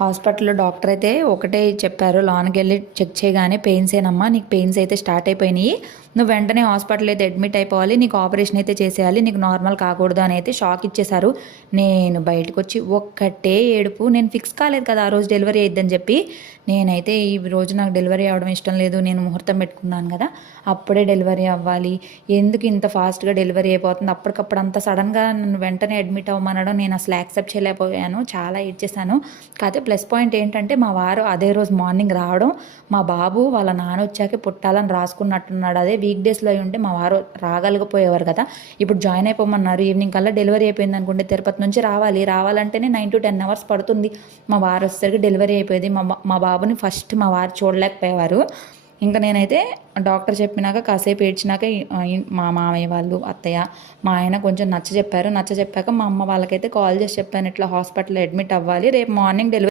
హాస్పిటల్‌లో డాక్టర్ అయితే ఒకటే చెప్పారు. లోనకెళ్ళి చెక్ చేయగానే పెయిన్సేనమ్మా. నీకు పెయిన్స్ అయితే స్టార్ట్ అయిపోయినాయి. నువ్వు వెంటనే హాస్పిటల్ అయితే అడ్మిట్ అయిపోవాలి. నీకు ఆపరేషన్ అయితే చేసేయాలి. నీకు నార్మల్ కాకూడదు అని అయితే షాక్ ఇచ్చేశారు. నేను బయటకొచ్చి ఒక్కటే ఏడుపు. నేను ఫిక్స్ కాలేదు కదా! ఆ రోజు డెలివరీ అయిద్దని చెప్పి. నేనైతే ఈ రోజు నాకు డెలివరీ అవ్వడం ఇష్టం లేదు. నేను ముహూర్తం పెట్టుకున్నాను కదా! అప్పుడే డెలివరీ అవ్వాలి. ఎందుకు ఇంత ఫాస్ట్‌గా డెలివరీ అయిపోతుంది. అప్పటికప్పుడు అంత సడన్‌గా నన్ను వెంటనే అడ్మిట్ అవ్వమనడం నేను అసలు యాక్సెప్ట్ చేయలేకపోయాను. చాలా ఏడ్చేశాను. కాకపోతే ప్లస్ పాయింట్ ఏంటంటే మా వారు అదే రోజు మార్నింగ్ రావడం, మా బాబు వాళ్ళ నాన్న వచ్చాకే పుట్టాలని రాసుకున్నట్టున్నాడు. అదే వీక్ డేస్‌లో అయ్యుంటే మా వారు రాగలిగిపోయేవారు కదా! ఇప్పుడు జాయిన్ అయిపోమన్నారు. ఈవినింగ్ కల్లా డెలివరీ అయిపోయిందనుకోండి తిరుపతి నుంచి రావాలి. రావాలంటేనే 9-10 అవర్స్ పడుతుంది. మా వారు వచ్చేసరికి డెలివరీ అయిపోయేది. మా బాబుని ఫస్ట్ మా వారు చూడలేకపోయేవారు. ఇంక నేనైతే డాక్టర్ చెప్పినాక కాసేపు ఏడ్చినాక మా మామయ్య వాళ్ళు, అత్తయ్య, మా ఆయన కొంచెం నచ్చజెప్పారు. నచ్చజెప్పాక మా అమ్మ వాళ్ళకైతే కాల్ చేసి చెప్పాను. ఇట్లా హాస్పిటల్‌లో అడ్మిట్ అవ్వాలి. రేపు మార్నింగ్ డెలివరీ